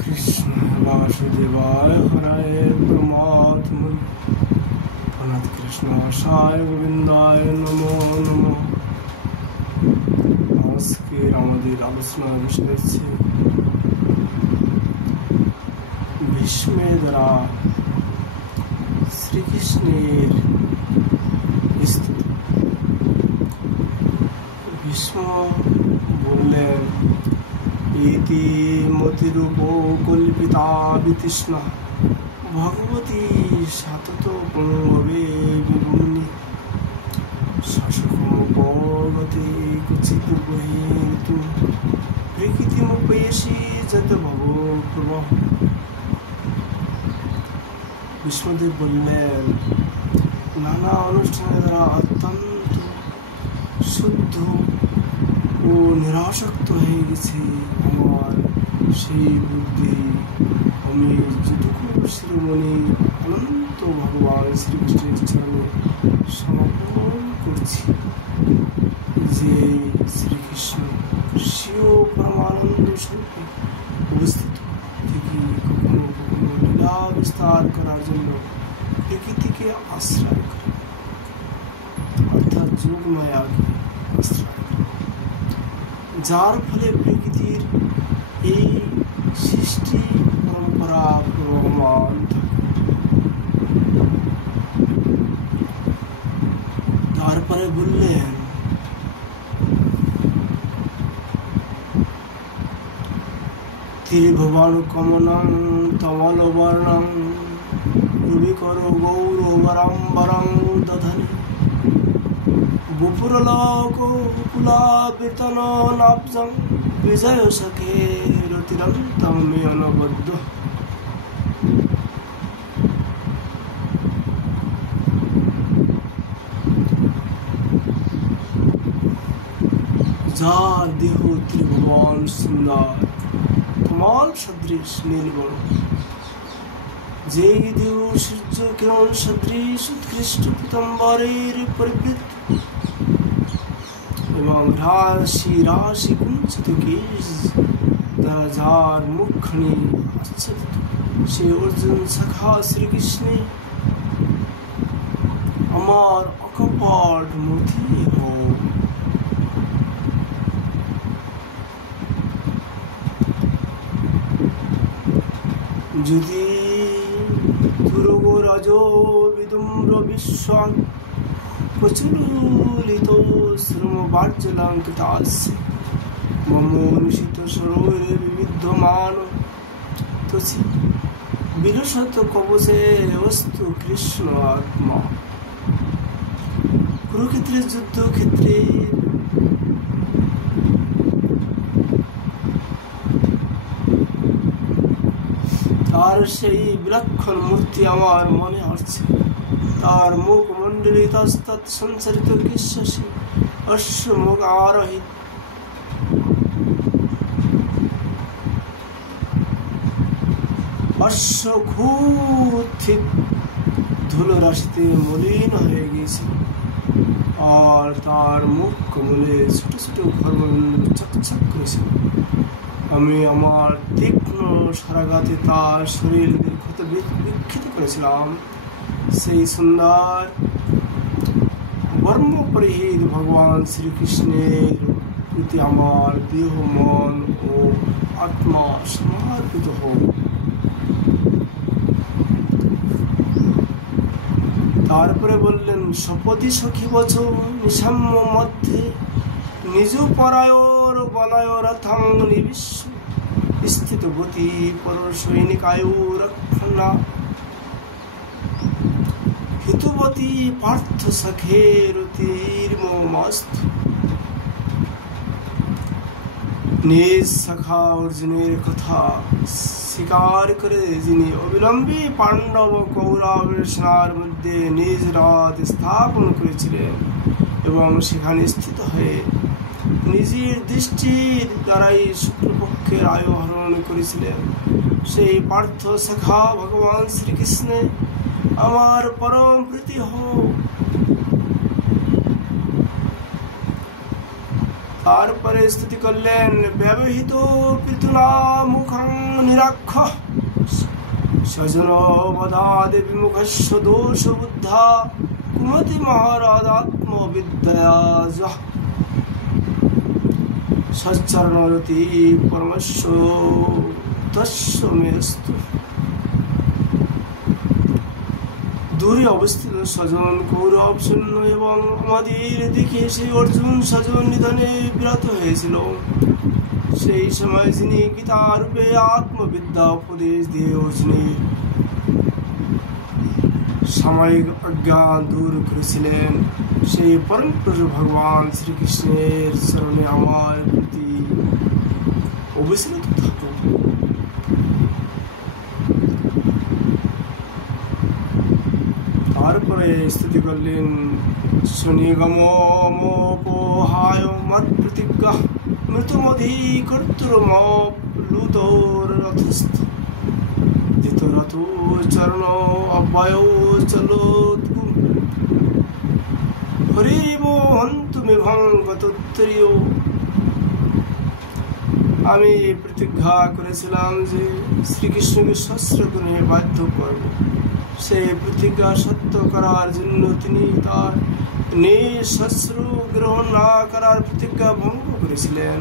কৃষ্ণ বাসুদেবায় হরায় প্রমাত্মন অনাথ কৃষ্ণ আশায় গোবিন্দায় নমো নমো। আজকের আমাদের আলোচনার বিষয় হচ্ছে ভীষ্মের দ্বারা শ্রীকৃষ্ণের স্তুতি। ভীষ্ম বললেন, ইতি মতিরূপ কল্পিতা বিতৃষ্ণা ভগবতী সাতত পুঙ্গবে বিভূমি শাসকমপগতে কুচিত বহির্তু প্রকৃতিমুপেশি যত ভব প্রবাহ। ভীষ্মদেব বললেন, নানা অনুষ্ঠানের দ্বারা অত্যন্ত শুদ্ধ ও নিরাসক্ত হয়ে গেছে আমার সেই বুদ্ধি। আমি যেটুকু শিরোমণি অনন্ত ভগবান শ্রীকৃষ্ণের চরণে সমর্পণ করছি, যে শ্রীকৃষ্ণ স্বীয় পরমানন্দ স্বরূপে অবস্থিত থেকে কখনো কখনো লীলা বিস্তার করার জন্য প্রকৃতিকে আশ্রয় করে, অর্থাৎ যোগমায়াকে আশ্রয় করে, যার ফলে প্রকৃতির এই সৃষ্টি পরম্পরা প্রবহমান থাকে। তারপরে বললেন, ত্রিভুবন কমনং তমলবর্ণং রবিকর গৌরবরম্বরং দধনে বুপুরলোক কুলাবিতন নাব্জং বিজয় সখে রতিরন্তম মে অনবদ্য। যার দেহ ত্রিভুবন সুন্দর তমাল সদৃশ নীলবর্ণ, যেই দেহ সূর্য কিরণ সদৃশ উৎকৃষ্ট পীতাম্বরের পরিবৃত এবং রাশি রাশি কুঞ্চিত কেশ দ্বারা যার মুখখানি আচ্ছাদিত, সে অর্জুন সখা শ্রীকৃষ্ণে আমার অকপট মূর্তি হোক। যদি দুর্গ রাজ বিদুম্র বিশ্বাং প্রচুলিত শ্রম বার্জলাঙ্কিতাস্য মম নিশিত সরোরে বিবিধ্যমান তসি বিলসত কবচে অস্তু কৃষ্ণ আত্মা। কুরুক্ষেত্রের যুদ্ধক্ষেত্রে তার সেই বিলক্ষণ মূর্তি আমার মনে আসছে। তার মুখ মন্ডলিত সঞ্চারিত কৃষ্ণসী অশ্বমুখ আরোহিত অশ্বক্ষুথিত ধুলো রাশিতে মলিন হয়ে গেছে, আর তার মুখ কমলে ছোট ছোট ঘরমন্ড চকচক করেছিল। আমি আমার তীক্ষ্ণ সারাঘাতে তার শরীর ক্ষত বিক্ষিত করেছিলাম। সেই সুন্দর বর্ম পরিহিত ভগবান শ্রীকৃষ্ণের প্রতি আমার দেহ মন ও আত্মা সমর্পিত হোক। তারপরে বললেন, সপতি সখী বছর নিসাম্য মধ্যে নিজ পরায়র বলয় রথং নিবিশ্ব স্থিত গতি পর সৈনিকায়ু রক্ষণা হিতুবতী পার্থ সখের তীর্মস্ত। নিজ সখা অর্জুনের কথা স্বীকার করে যিনি অবিলম্বে পাণ্ডব কৌরবের সেনার মধ্যে নিজ রথ স্থাপন করেছিলেন এবং সেখানে স্থিত হয়ে নিজের দৃষ্টির দ্বারাই শুক্লপক্ষের আয়ু হরণ করেছিলেন, সেই পার্থ সখা ভগবান শ্রীকৃষ্ণে আমার পরম প্রীতি হোক। তারপরে স্তুতি করলেন ব্যবহৃত পিতুনা মুখং নিরাক্ষ স্বজন বদাদে বিমুখস্য দোষ বুদ্ধা কুমতি মহারাজাত্মবিদ্যয়া সচ্চরণরতি পরমস্য তস্যমেস্তু। দূরে অবস্থিত স্বজন কৌরব সৈন্য এবং আমাদের দিকে সেই অর্জুন স্বজন নিধনে বিরত হয়েছিল। সেই সময় যিনি গীতারূপে আত্মবিদ্যা উপদেশ দিয়ে অর্জুনের সাময়িক অজ্ঞান দূর করেছিলেন, সেই পরম পুরুষ ভগবান শ্রীকৃষ্ণের চরণে আমার প্রতি অবিচলিত থাকুন। তারপরে স্তুতি করলেন সুনিগম মোপহায় মত প্রতিজ্ঞা মৃতমধি কর্তুরমপ্লুতোর রথস্থ রথ চরণ অব্যয় চলোৎকু হরিব হন্তুমে ভঙ্গতোত্তরীয়। আমি প্রতিজ্ঞা করেছিলাম যে শ্রীকৃষ্ণকে শস্ত্র গুণে বাধ্য করব। সেই প্রতিজ্ঞা সত্য করার জন্য তিনি তার নিঃশস্ত্র গ্রহণ না করার প্রতিজ্ঞা ভঙ্গ করেছিলেন।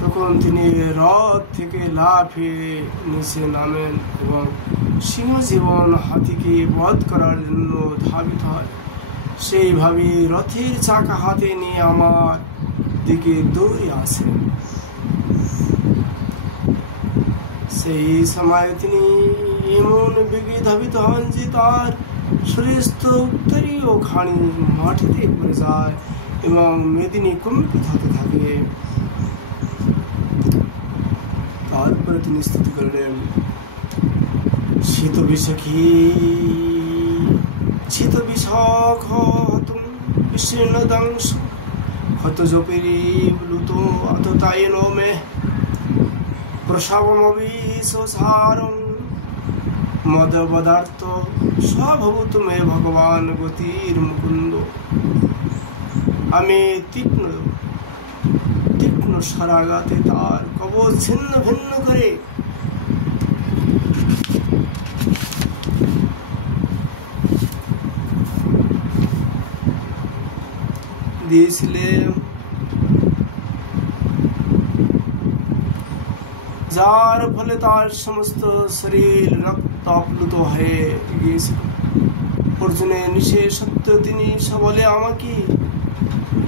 তখন তিনি রথ থেকে লাফিয়ে নিচে নামেন এবং সিংহজীবন হাতিকে বধ করার জন্য ধাবিত হয়। সেইভাবে রথের চাকা হাতে নিয়ে আমার দিকে দৌড়ে আসেন। সেই সময় তিনি এমন বেগে ধাবিত হন যে তার শরীরস্থ উত্তরীয় খানি মাটিতে পড়ে যায় এবং মেদিনী কম্পিত হতে থাকে। তারপরে তিনি স্তুতি করলেন শীত বিশাখ হতুম বিশীর্ণদাংশ হত জপেরি ব্লুত আততায়েন মে প্রসাবমবিশসারং মদবদার্থ স্বভবত মে ভগবান গতির মুকুন্দ। আমি তীক্ষ্ণ সারাঘাতে তার কবচ ছিন্ন ভিন্ন করে দিয়েছিলেন, যার ফলে তার সমস্ত শরীর রক্তাপ্লুত হয়ে গিয়েছিল। অর্জুনের নিষেধ সত্ত্বেও তিনি সবলে আমাকে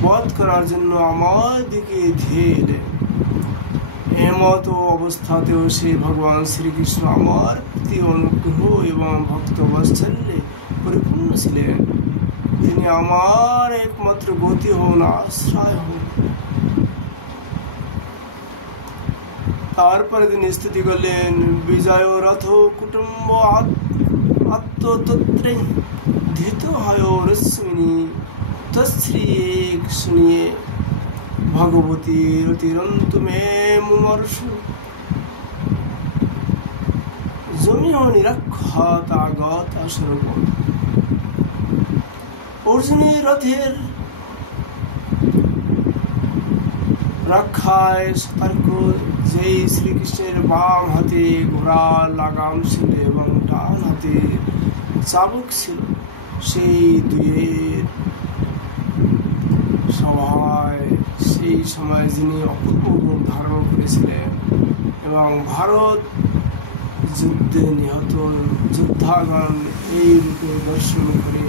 বধ করার জন্য আমার দিকে ধেয়ে এলেন। এমত অবস্থাতেও সে ভগবান শ্রীকৃষ্ণ আমার প্রতি অনুগ্রহ এবং ভক্ত বাৎসল্যে পরিপূর্ণ ছিলেন। তিনি আমার একমাত্র গতি হন, আশ্রয় হন। তারপরে তিনি স্তুতি করলেন বিজয় রথ কুটুম্ব আত্মতত্রে ধৃত হয় রশ্মিনী তশ্রী এক শুনিয়ে ভগবতী রতিরন্তু মে মুমর্ষু জমিহ নিরক্ষতাগত স্বরূপ। অর্জুনের রথের রক্ষায় সতর্ক যেই শ্রীকৃষ্ণের বাম হাতে ঘোড়ার লাগাম ছিল এবং ডান হাতে চাবুক ছিল, সেই দুয়ের সভায় সেই সময় যিনি অপূর্ব রূপ ধারণ করেছিলেন এবং ভারত যুদ্ধে নিহত যোদ্ধাগণ এই রূপে দর্শন করে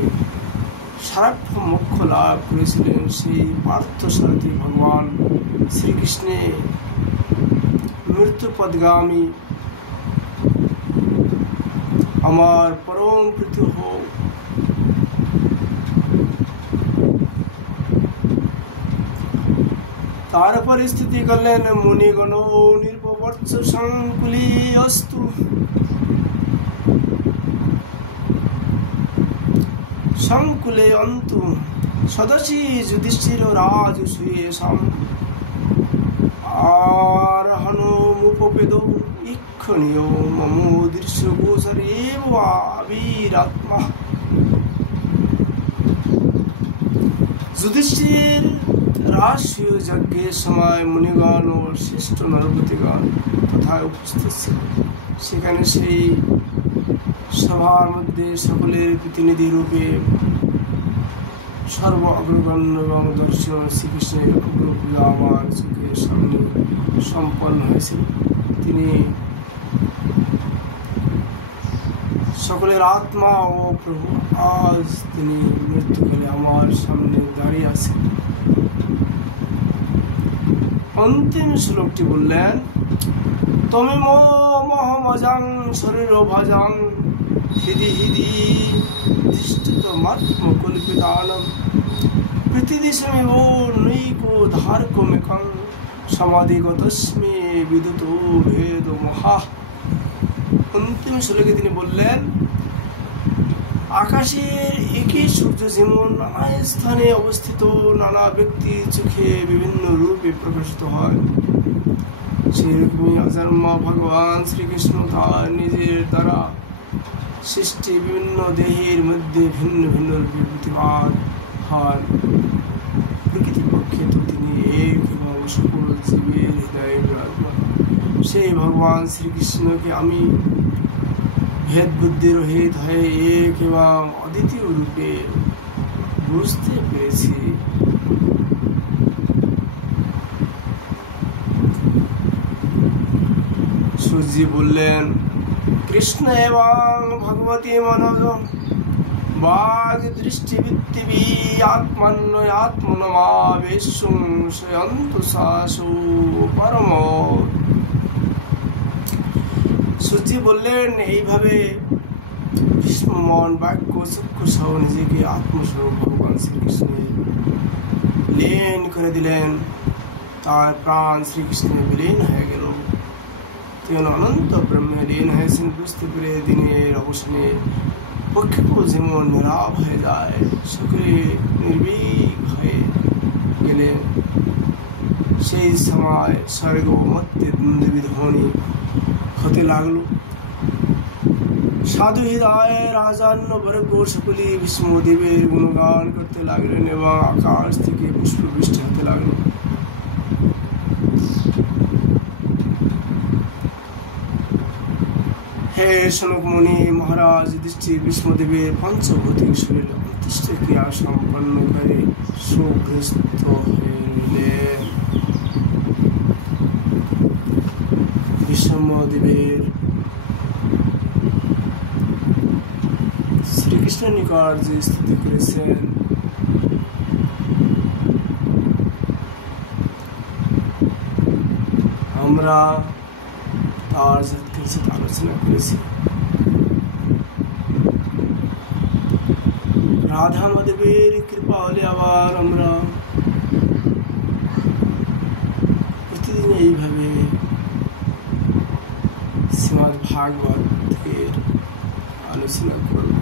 সারাক্ষণ মোক্ষ লাভ করেছিলেন, সেই পার্থসারথী ভগবান শ্রীকৃষ্ণের মৃত্যুপদগামী আমার পরম প্রীতি হোক। তারপর স্থিতি করলেন মুনিগণ নির্বর্চ সংকুলি অস্তু সংকুলে অন্তু সদসী যুধিষ্ঠির রাজসূয়ে আরহণমুপেদ ইক্ষণীয় মম দৃশ্য গোচরে বীরাত্মা। যুধিষ্ঠির রাষ্ট্রীয় যজ্ঞের সময় মুনিগণ ও শ্রেষ্ঠ নরপতিগণ তথায় উপস্থিত ছিল। সেখানে সেই সভার মধ্যে সকলের প্রতিনিধি রূপে সর্ব অগ্রগণ্য এবং দর্শন শ্রীকৃষ্ণের অগ্রপূজা আমার চোখের সামনে সম্পন্ন হয়েছিল। তিনি সকলের আত্মা ও প্রভু, আজ তিনি মৃত্যুকালে আমার সামনে দাঁড়িয়ে আছেন। অন্তিম শ্লোকটি বললেন, তুমি মহমজাং শরীর ভাজাং হৃদি হৃদি দৃষ্টিত মাত্ম কল্পিতানম পৃথিদিশমিব নৈকো ধারকমেকং সমাধিগতস্মে বিদুত ভেদ মহা। অন্তিম শ্লোকে তিনি বললেন, আকাশের একই সূর্য যেমন নানা স্থানে অবস্থিত নানা ব্যক্তির চোখে বিভিন্ন রূপে প্রকাশিত হয়, সেরকমই অজন্মা ভগবান শ্রীকৃষ্ণ তার নিজের দ্বারা সৃষ্টি বিভিন্ন দেহের মধ্যে ভিন্ন ভিন্ন রূপে প্রতিভাত হন। প্রকৃতিপক্ষে তো তিনি এক এবং সকল জীবের হৃদয়ে বিরাজমান। সেই ভগবান শ্রীকৃষ্ণকে আমি ভেদ বুদ্ধি রহিত হয়ে এক এবং অদ্বিতীয় রূপে বুঝতে পেরেছি। সূর্যি বললেন, কৃষ্ণ এবং ভগবতী মনোজ বাগ দৃষ্টিবৃত্তিবি আত্মান্বয় আত্মনমাবেশং স্বয়ন্তু শাসু পরম। সূর্যি বললেন, এইভাবে মন বাক্য চক্ষু সহ নিজেকে আত্মস্বরূপ ভগবান শ্রীকৃষ্ণের লীন করে দিলেন। তার প্রাণ শ্রীকৃষ্ণে বিলীন হয়ে গেল। তিনি অনন্ত ব্রহ্মে লীন হয়েছেন। বুঝতে পেরে দিনের অবসানে পক্ষীপুর যেমন নীরব হয়ে যায়, সকলে নির্ভীক হয়ে গেলেন। সেই সময় স্বর্গ মধ্যে ধ্বনি হতে লাগলো। সাধু হৃদয় রাজান্য বর্গ সকলে বিষ্ণুদেবের গুণগান করতে লাগলেন এবং আকাশ থেকে পুষ্প বৃষ্টি হতে লাগলো। হে শনক মুনি মহারাজ যুধিষ্ঠির বিষ্ণুদেবের পঞ্চভৌতিক শরীর অন্ত্যেষ্টি ক্রিয়া সম্পন্ন করে সুগ্রস্ত হয়ে নিলেন। বিষ্ণুদেবের শ্রীকৃষ্ণের নিকট যে স্তুতি করেছেন, আমরা তার সাথে আলোচনা করেছি। রাধা মাধবের কৃপা হলে আবার আমরা প্রতিদিন এইভাবে শ্রীমদ্ ভাগবতের আলোচনা করব।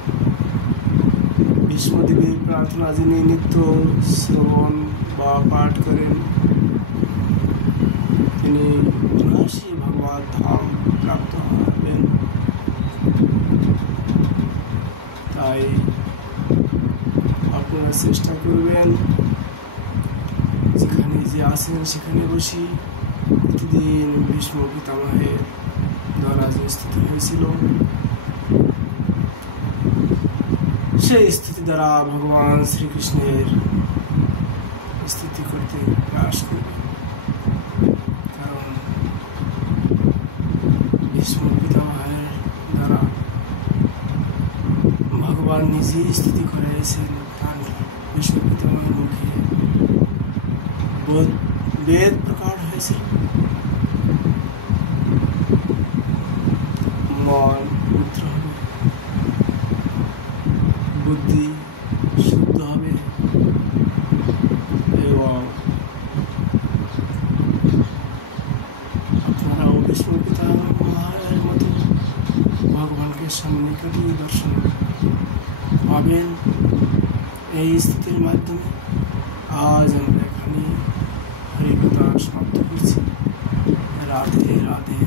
বিষ্ণুদেবের প্রার্থনা যিনি নিত্য শ্রবণ বা পাঠ করেন, তিনি অনায়াসে ভগবত ধাম প্রাপ্ত হবেন। তাই আপনারা চেষ্টা করবেন যেখানে যে আছেন সেখানে বসি প্রতিদিন ভীষ্ম পিতামহের দ্বারা যে স্থিতি হয়েছিল সেই স্থিতি দ্বারা ভগবান শ্রীকৃষ্ণের স্থিতি করতে প্রয়াস করবে। কারণ ভীষ্ম পিতামহের দ্বারা ভগবান নিজেই স্থিতি করেছেন। তার ভীষ্ম পিতামহের মুখে বেদ প্রকার হয়েছিল। মন পবিত্র হবে, বুদ্ধি শুদ্ধ হবে এবং আপনারাও ভীষ্ম পিতামহের মতো ভগবানকে সামনে কাটিয়ে দর্শন পাবেন এই স্থিতির মাধ্যমে। আজ আমরা এখানে হরিকথা সমাপ্ত করছি। রাধে রাধে।